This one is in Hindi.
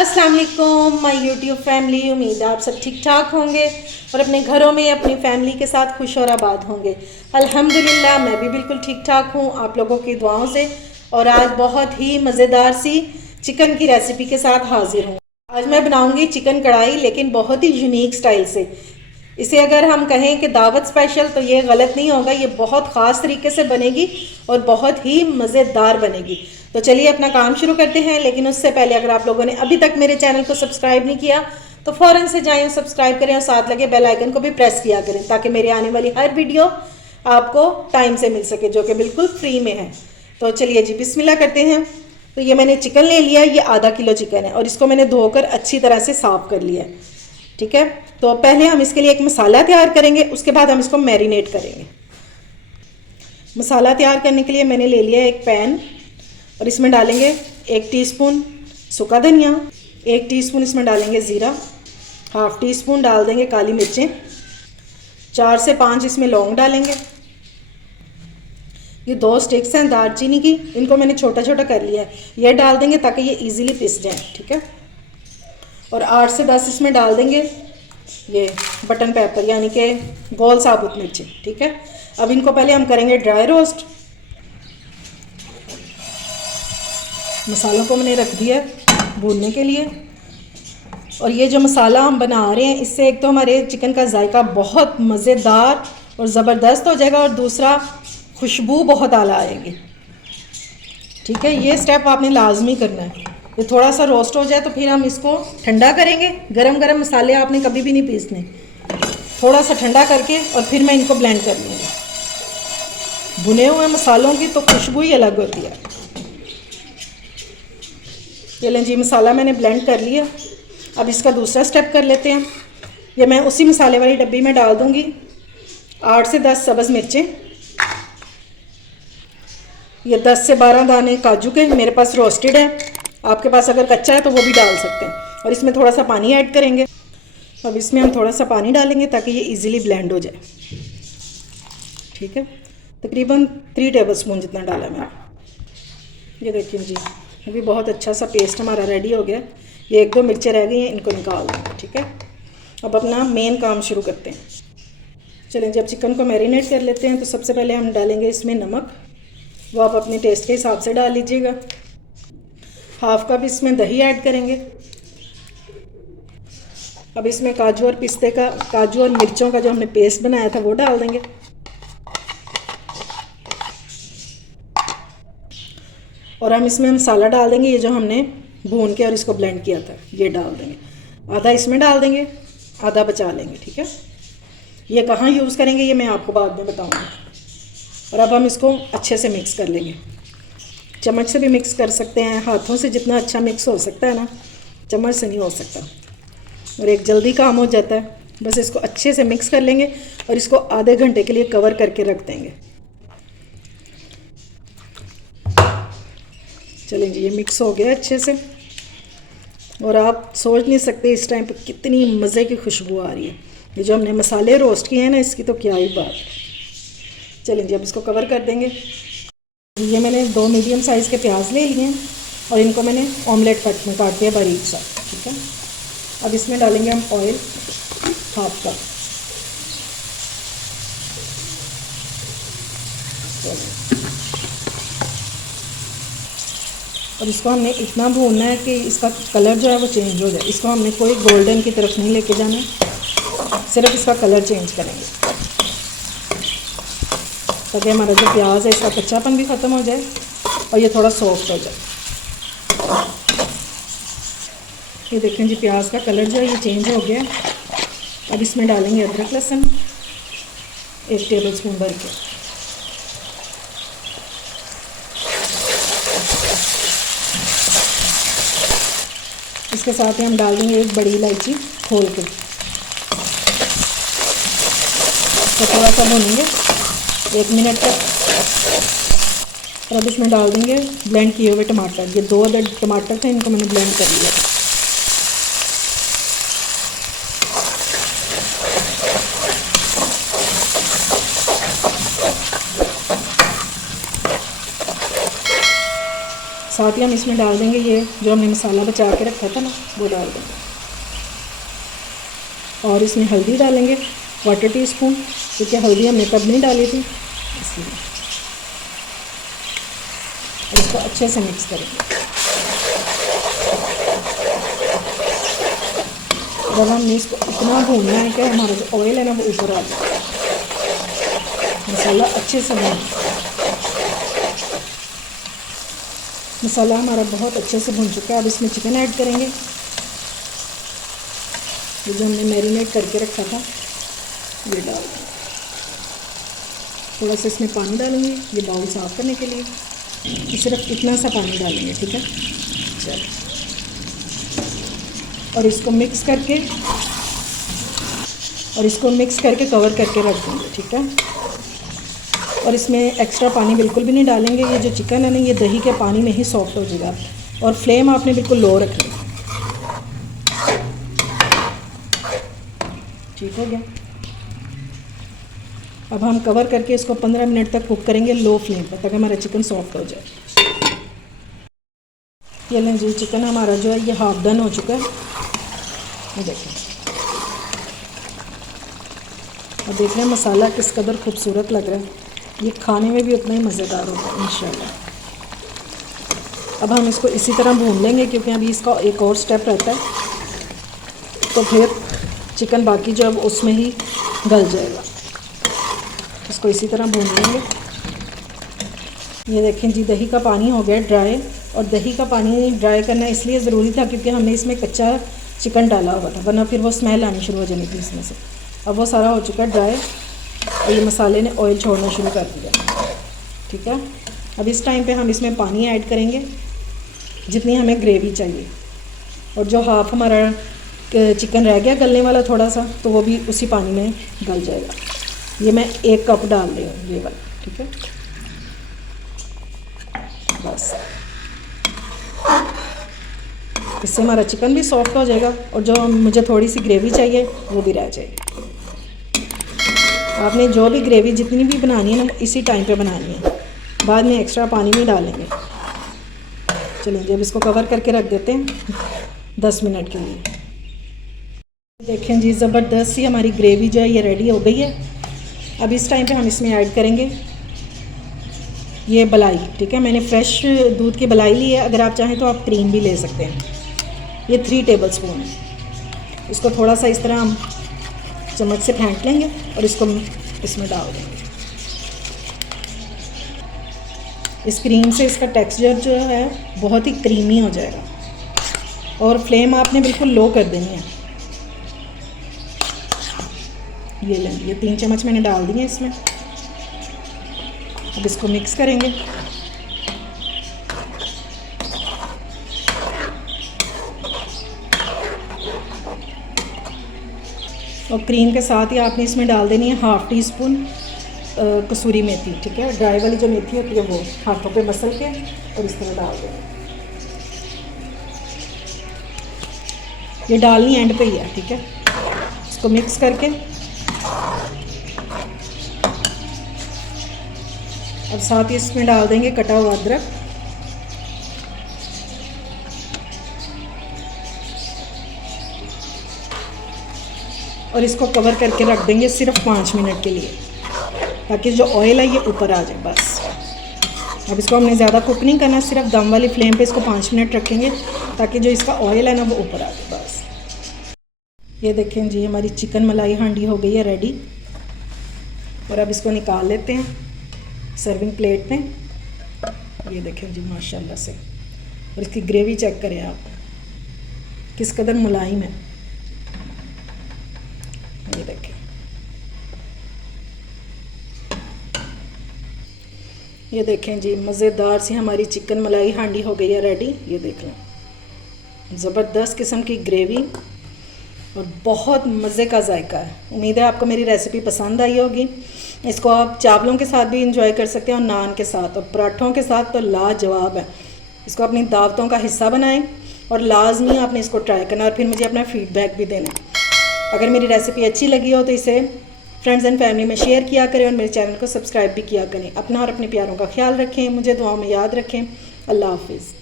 अस्सलाम वालेकुम माय यूट्यूब फैमिली। उम्मीद है आप सब ठीक ठाक होंगे और अपने घरों में अपनी फैमिली के साथ खुश और आबाद होंगे। अल्हम्दुलिल्लाह मैं भी बिल्कुल ठीक ठाक हूँ आप लोगों की दुआओं से। और आज बहुत ही मज़ेदार सी चिकन की रेसिपी के साथ हाजिर हूँ। आज मैं बनाऊँगी चिकन कढ़ाई, लेकिन बहुत ही यूनिक स्टाइल से। इसे अगर हम कहें कि दावत स्पेशल तो ये गलत नहीं होगा, ये बहुत ख़ास तरीके से बनेगी और बहुत ही मज़ेदार बनेगी। तो चलिए अपना काम शुरू करते हैं, लेकिन उससे पहले अगर आप लोगों ने अभी तक मेरे चैनल को सब्सक्राइब नहीं किया तो फ़ौरन से जाएं, सब्सक्राइब करें और साथ लगे बेल आइकन को भी प्रेस किया करें, ताकि मेरे आने वाली हर वीडियो आपको टाइम से मिल सके, जो कि बिल्कुल फ्री में है। तो चलिए जी बिस्मिल्लाह करते हैं। तो ये मैंने चिकन ले लिया है, ये आधा किलो चिकन है और इसको मैंने धोकर अच्छी तरह से साफ़ कर लिया है। ठीक है, तो पहले हम इसके लिए एक मसाला तैयार करेंगे, उसके बाद हम इसको मैरिनेट करेंगे। मसाला तैयार करने के लिए मैंने ले लिया एक पैन और इसमें डालेंगे 1 टीस्पून सूखा धनिया, 1 टीस्पून इसमें डालेंगे ज़ीरा, हाफ़ टी स्पून डाल देंगे काली मिर्चें, 4 से 5 इसमें लौंग डालेंगे। ये 2 स्टिक्स हैं दालचीनी की, इनको मैंने छोटा छोटा कर लिया है, ये डाल देंगे ताकि ये इजीली पिस जाए। ठीक है, और 8 से 10 इसमें डाल देंगे ये बटन पेपर, यानी कि गोल साबुत मिर्ची। ठीक है, अब इनको पहले हम करेंगे ड्राई रोस्ट। मसालों को मैंने रख दिया भूनने के लिए। और ये जो मसाला हम बना रहे हैं, इससे एक तो हमारे चिकन का जायका बहुत मज़ेदार और ज़बरदस्त हो जाएगा, और दूसरा खुशबू बहुत आला आएगी। ठीक है, ये स्टेप आपने लाजमी करना है। ये थोड़ा सा रोस्ट हो जाए तो फिर हम इसको ठंडा करेंगे। गरम गरम मसाले आपने कभी भी नहीं पीसने, थोड़ा सा ठंडा करके और फिर मैं इनको ब्लेंड कर लूँगी। भुने हुए मसालों की तो खुशबू ही अलग होती है। ये लें जी, मसाला मैंने ब्लेंड कर लिया। अब इसका दूसरा स्टेप कर लेते हैं। ये मैं उसी मसाले वाली डब्बी में डाल दूँगी 8 से 10 सब्ज़ मिर्चें, ये 10 से 12 दाने काजू के मेरे पास रोस्टेड है, आपके पास अगर कच्चा है तो वो भी डाल सकते हैं। और इसमें थोड़ा सा पानी ऐड करेंगे। अब इसमें हम थोड़ा सा पानी डालेंगे ताकि ये इजीली ब्लेंड हो जाए। ठीक है, तकरीबन 3 टेबलस्पून जितना डाला मैंने। ये देखिए जी, अभी बहुत अच्छा सा पेस्ट हमारा रेडी हो गया। ये 1-2 मिर्चें रह गई हैं, इनको निकाल देंगे। ठीक है, अब अपना मेन काम शुरू करते हैं। चलें, जब चिकन को मैरिनेट कर लेते हैं तो सबसे पहले हम डालेंगे इसमें नमक, वो आप अपने टेस्ट के हिसाब से डाल लीजिएगा। हाफ कप इसमें दही ऐड करेंगे। अब इसमें काजू और पिस्ते का, काजू और मिर्चों का जो हमने पेस्ट बनाया था वो डाल देंगे। और हम इसमें मसाला डाल देंगे, ये जो हमने भून के और इसको ब्लेंड किया था ये डाल देंगे। आधा इसमें डाल देंगे, आधा बचा लेंगे। ठीक है, ये कहाँ यूज़ करेंगे ये मैं आपको बाद में बताऊँगी। और अब हम इसको अच्छे से मिक्स कर लेंगे। चम्मच से भी मिक्स कर सकते हैं, हाथों से जितना अच्छा मिक्स हो सकता है ना, चम्मच से नहीं हो सकता, और एक जल्दी काम हो जाता है। बस इसको अच्छे से मिक्स कर लेंगे और इसको आधे घंटे के लिए कवर करके रख देंगे। चलें जी, ये मिक्स हो गया अच्छे से, और आप सोच नहीं सकते इस टाइम पे कितनी मज़े की खुशबू आ रही है। ये जो हमने मसाले रोस्ट किए हैं ना, इसकी तो क्या ही बात। चलें जी, अब इसको कवर कर देंगे। ये मैंने 2 मीडियम साइज़ के प्याज ले लिए हैं और इनको मैंने ऑमलेट कट में काट दिया बारीक सा। ठीक है, अब इसमें डालेंगे हम ऑयल, हाफ कप। और इसको हमने इतना भूनना है कि इसका कलर जो है वो चेंज हो जाए। इसको हमने कोई गोल्डन की तरफ नहीं लेके जाना, सिर्फ इसका कलर चेंज करेंगे ताकि हमारा जो प्याज है इसका कच्चापन भी ख़त्म हो जाए और ये थोड़ा सॉफ्ट हो जाए। ये देखें जी, प्याज का कलर जो है ये चेंज हो गया। अब इसमें डालेंगे अदरक लहसुन 1 टेबलस्पून भर के। इसके साथ ही हम डाल देंगे 1 बड़ी इलायची खोल के। तो थोड़ा सा भूनेंगे 1 मिनट तक। और अब इसमें डाल देंगे ब्लेंड किए हुए टमाटर। ये 2 अदर टमाटर थे, इनको मैंने ब्लेंड कर लिया। साथ ही हम इसमें डाल देंगे ये जो हमने मसाला बचा के रखा था ना, वो डाल देंगे। और इसमें हल्दी डालेंगे 1/4 टीस्पून, क्योंकि हल्दी हमने तब नहीं डाली थी इसलिए। और इसको अच्छे से मिक्स करेंगे। जब हमने इसको इतना भूनना है कि हमारा जो ऑयल है ना वो ऊपर आ जाए, मसाला अच्छे से भून। मसाला हमारा बहुत अच्छे से भून चुका है। अब इसमें चिकन ऐड करेंगे, ये जो हमने मैरिनेट करके रखा था ये डाल देंगे। थोड़ा सा इसमें पानी डालेंगे ये बाउल साफ़ करने के लिए, सिर्फ इतना सा पानी डालेंगे, ठीक है। चलो, और इसको मिक्स करके कवर करके रख देंगे, ठीक है। और इसमें एक्स्ट्रा पानी बिल्कुल भी नहीं डालेंगे। ये जो चिकन है ना ये दही के पानी में ही सॉफ्ट हो जाएगा। और फ्लेम आपने बिल्कुल लो रखनी, ठीक हो गया। अब हम कवर करके इसको 15 मिनट तक कुक करेंगे लो फ्लेम पर, ताकि हमारा चिकन सॉफ्ट हो जाए। ये लें जी, चिकन हमारा जो है ये हाफ डन हो चुका है, ये देखें। और देख रहे हैं मसाला किस कदर खूबसूरत लग रहा है, ये खाने में भी उतना ही मज़ेदार होगा इंशाल्लाह। अब हम इसको इसी तरह भून लेंगे, क्योंकि अभी इसका एक और स्टेप रहता है, तो फिर चिकन बाकी जो है उसमें ही गल जाएगा। इसको इसी तरह भून लेंगे। ये देखें जी, दही का पानी हो गया ड्राई। और दही का पानी ड्राई करना इसलिए ज़रूरी था क्योंकि हमने इसमें कच्चा चिकन डाला हुआ था, वरना फिर वो स्मेल आनी शुरू हो जानी थी इसमें से। अब वो सारा हो चुका है ड्राई और ये मसाले ने ऑयल छोड़ना शुरू कर दिया, ठीक है। अब इस टाइम पे हम इसमें पानी ऐड करेंगे जितनी हमें ग्रेवी चाहिए। और जो हाफ़ हमारा चिकन रह गया गलने वाला थोड़ा सा, तो वो भी उसी पानी में गल जाएगा। ये मैं 1 कप डाल रही हूँ ये वाला, ठीक है। बस इससे हमारा चिकन भी सॉफ्ट हो जाएगा और जो मुझे थोड़ी सी ग्रेवी चाहिए वो भी रह जाएगी। आपने जो भी ग्रेवी जितनी भी बनानी है ना इसी टाइम पे बनानी है, बाद में एक्स्ट्रा पानी नहीं डालेंगे। चलिए जी, अब इसको कवर करके रख देते हैं 10 मिनट के लिए। देखें जी, ज़बरदस्त सी हमारी ग्रेवी जो है ये रेडी हो गई है। अब इस टाइम पे हम इसमें ऐड करेंगे ये मलाई, ठीक है। मैंने फ्रेश दूध की मलाई ली है, अगर आप चाहें तो आप क्रीम भी ले सकते हैं। ये 3 टेबलस्पून है। इसको थोड़ा सा इस तरह हम चम्मच से फेंट लेंगे और इसको इसमें डाल देंगे। इस क्रीम से इसका टेक्सचर जो है बहुत ही क्रीमी हो जाएगा। और फ्लेम आपने बिल्कुल लो कर देनी है। ये लेंगे, ये 3 चम्मच मैंने डाल दिए इसमें। अब इसको मिक्स करेंगे। और क्रीम के साथ ही आपने इसमें डाल देनी है 1/2 टीस्पून कसूरी मेथी, ठीक है। ड्राई वाली जो मेथी होती है वो हाथों पे मसल के और इस तरह डाल देंगे। ये डालनी एंड पे ही है, ठीक है। इसको मिक्स करके अब साथ ही इसमें डाल देंगे कटा हुआ अदरक। और इसको कवर करके रख देंगे सिर्फ 5 मिनट के लिए, ताकि जो ऑयल है ये ऊपर आ जाए। बस अब इसको हमने ज़्यादा कुक नहीं करना, सिर्फ दम वाली फ्लेम पे इसको 5 मिनट रखेंगे ताकि जो इसका ऑयल है ना वो ऊपर आ जाए। बस ये देखें जी, हमारी चिकन मलाई हांडी हो गई है रेडी। और अब इसको निकाल लेते हैं सर्विंग प्लेट में। ये देखें जी, माशाल्लाह से। और इसकी ग्रेवी चेक करें आप, किस कदर मुलायम है। ये देखें, ये देखें जी, मज़ेदार सी हमारी चिकन मलाई हांडी हो गई है रेडी। ये देख लें, ज़बरदस्त किस्म की ग्रेवी और बहुत मज़े का जायका है। उम्मीद है आपको मेरी रेसिपी पसंद आई होगी। इसको आप चावलों के साथ भी इंजॉय कर सकते हैं और नान के साथ और पराठों के साथ तो लाजवाब है। इसको अपनी दावतों का हिस्सा बनाएं और लाजमी आपने इसको ट्राई करना और फिर मुझे अपना फ़ीडबैक भी देना। अगर मेरी रेसिपी अच्छी लगी हो तो इसे फ्रेंड्स एंड फैमिली में शेयर किया करें और मेरे चैनल को सब्सक्राइब भी किया करें। अपना और अपने प्यारों का ख्याल रखें, मुझे दुआओं में याद रखें। अल्लाह हाफिज़।